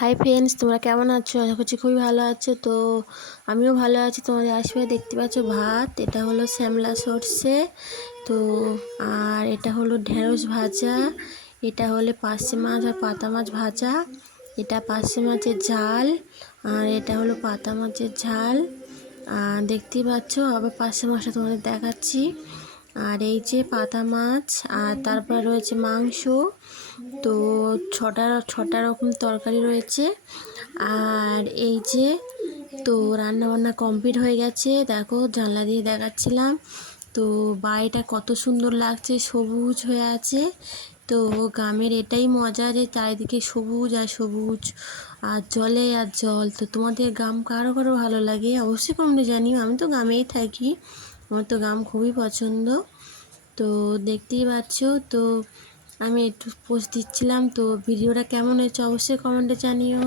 Hi friends, তোমরা কেমন আছো? আশা করছি খুবই ভালো আছো। তো আমিও ভালো আছি। তোমাদের আশেপাশে দেখতে পাচ্ছ ভাত, এটা হলো শ্যামলা সর্ষে, তো আর এটা হলো ঢেঁড়স ভাজা, এটা হলো পার্শে মাছ আর পাতা মাছ ভাজা, এটা পার্শে মাছের ঝাল, আর এটা হলো পাতা মাছের ঝাল। আর দেখতেই পাচ্ছ আবার পার্শে মাছটা তোমাদের দেখাচ্ছি। আর এই যে পাতা মাছ, আর তারপর রয়েছে মাংস। তো ছটা রকম তরকারি রয়েছে। আর এই যে তো রান্না বান্না কমপ্লিট হয়ে গেছে, দেখো জানলা দিয়ে দেখাচ্ছিলাম। তো বাড়িটা কত সুন্দর লাগছে, সবুজ হয়ে আছে। তো গ্রামের এটাই মজা যে চারিদিকে সবুজ আর সবুজ, আর জলে আর জল। তো তোমাদের গ্রাম কারো কারো ভালো লাগে অবশ্যই কমেন্টে জানিও। আমি তো গ্রামেই থাকি, আমার তো গ্রাম খুবই পছন্দ। তো দেখতেই পাচ্ছ, তো আমি একটু পোস্ট দিচ্ছিলাম। তো ভিডিওটা কেমন হয়েছে অবশ্যই কমেন্টে জানিও।